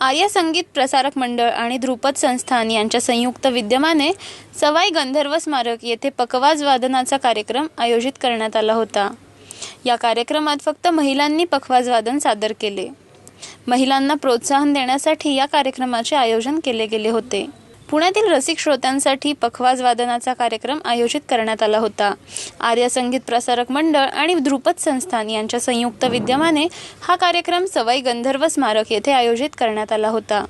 आर्य संगीत प्रसारक मंडळ आणि ध्रुपद संस्थान यांच्या संयुक्त विद्यमाने सवाई गंधर्व स्मारक येथे पखवाज वादनाचा कार्यक्रम आयोजित करण्यात आला होता। या कार्यक्रमात फक्त महिलांनी पखवाज वादन सादर केले। महिलांना प्रोत्साहन देण्यासाठी या कार्यक्रमाचे आयोजन केले गेले होते। पुण्यातील रसिक श्रोत्यांसाठी पखवाज वादनाचा कार्यक्रम आयोजित करण्यात आला होता। आर्य संगीत प्रसारक मंडळ आणि ध्रुपद संस्थान यांच्या संयुक्त विद्यमाने हा कार्यक्रम सवाई गंधर्व स्मारक येथे आयोजित करण्यात आला होता।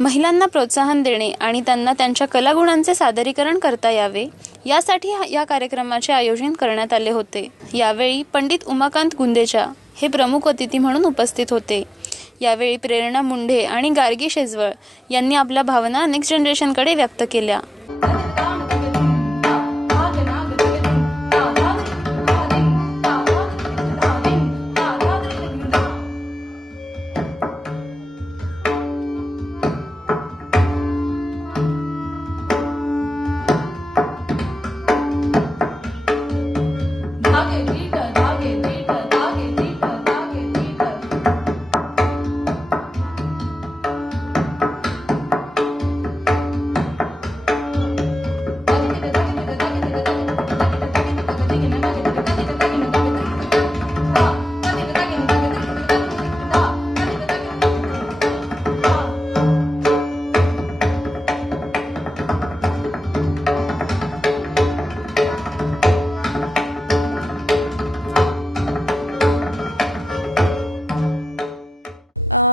महिलांना प्रोत्साहन देणे आणि त्यांना त्यांच्या कलागुणांचे सादरीकरण करता यावे यासाठी या कार्यक्रमाचे आयोजन करण्यात आले होते। यावेळी पंडित उमाकांत गुंदेचा हे प्रमुख अतिथी म्हणून उपस्थित होते। यावेळी प्रेरणा मुंढे आणि गार्गी शेजवळ यांनी आपल्या भावना नेक्स्ट जनरेशनकडे व्यक्त केल्या।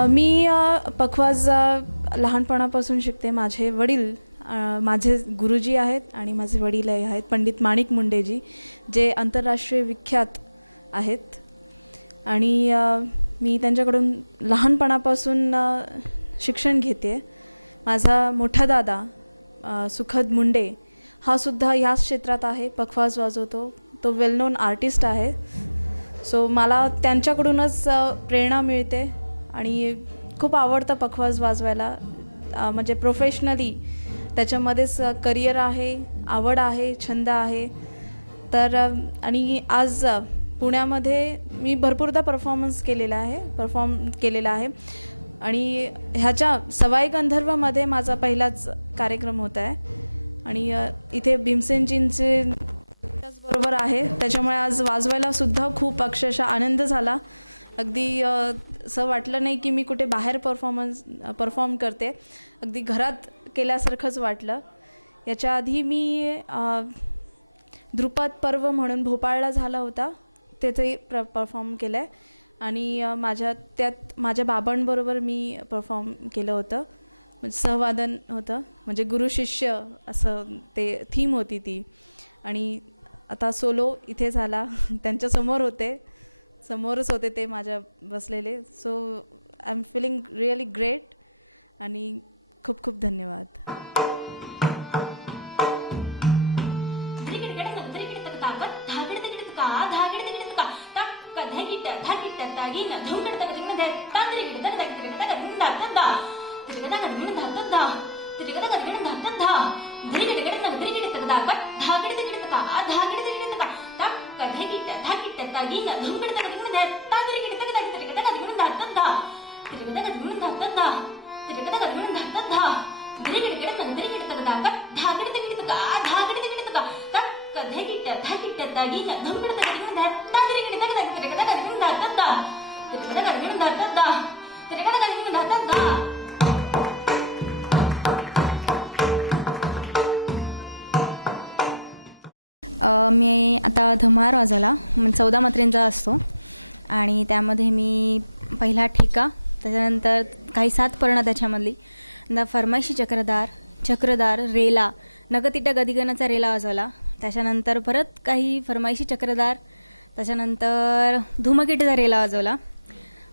मी पखवाज लहानपणापासून शिकते। माझे वडील माझे गुरुजी आहेत आणि माझे वडील आहेत पंडित माणिक मुंडेजी, जे आंतरराष्ट्रीय विख्यात आहेत। आणि मी त्यांच्याकडून लहानपणापासून शिक्षण घेते। माझा मोठा दादा सुखद मुंडे हा सुद्धा ह्याच क्षेत्रात आहे, पखवाज वाजवतो। तो वेल नोन आर्टिस्ट आहे। सो मला त्यांच्याकडूनच प्रेरणा मिळते आणि खूप आवडतं पखवाज वाजवायला। म्हणजे प्रोफेशनली त्याच्यामध्येच करिअर आहे, आवड आहे, छंद आहे। तर आणि आज पुण्यामध्ये मी भरपूरदा परफॉर्म केलेला आहे आणि ह्याच्या सवाई गंधर्वमध्ये माझा पहिलाच कार्यक्रम होत आहे। आणि इथे भीमसेनजींचे बरोबर आहे, त्याच्यामुळे आज वाजवायला सुद्धा खूप अक्षरशः आनंद झाला। अगदी असं वाटलं नाही की मी कुठे बाहेर परफॉर्म करते, अगदी घरात केल्यासारखंच वाटलं। याच्या आधी मी ध्रुपद पर्व म्हणून भोपाळला झाला होता, तेथे परफॉर्म केलं आहे। आणि त्यात माझ्या बाबांबरोबर मी परफॉर्म केलं होतं, म्हणजे सहवादन होतं, म्हणजे गुरु शिष्य असं ते थीम होती ती। आणि आता सोलो इथे झाला, समोरच होते ते माझ्या बसलेले। So I am feeling really great आणि खूप खूप धन्यवाद। मी आता धमार वाजवला, 14 मात्रेंचा असतो आणि त्यामध्ये मी पहिला ठेका, त्याच्यानंतर काही 7 पर्ण त्याच्यामधली, फरमाईशी चक्रदार, रेला, नगतिट्टा गदिगणाचा रेला वाजवला। त्याच्यानंतर परत काही फरमाईशी चक्रदार, त्याच्यानंतर धूमकेटीचा रेला वाजवला।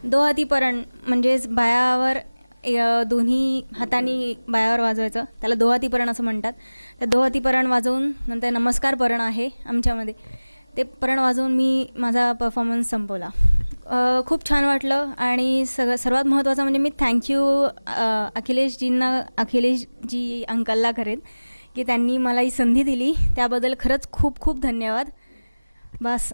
दोहाती परण म्हणजेच बायावर दोन्ही हातांनी बायावर वाजवायचं, त्याला दोहाती परण असं म्हणतात। त्या दोहाती परण वाजवून नंतर नमस्कार परण आहे आमच्यामध्ये, ते परण वाजवून मी माझा परफॉर्मन्स संपवला। खूप छान वाटलं। आणि सर्वात महत्त्वाचं म्हणजे मी थँक्यू अखिलेशजी अंकलला करेन की त्यांनी मला ही संधी दिली, त्याबद्दल खरंच खूप खूप धन्यवाद। बस।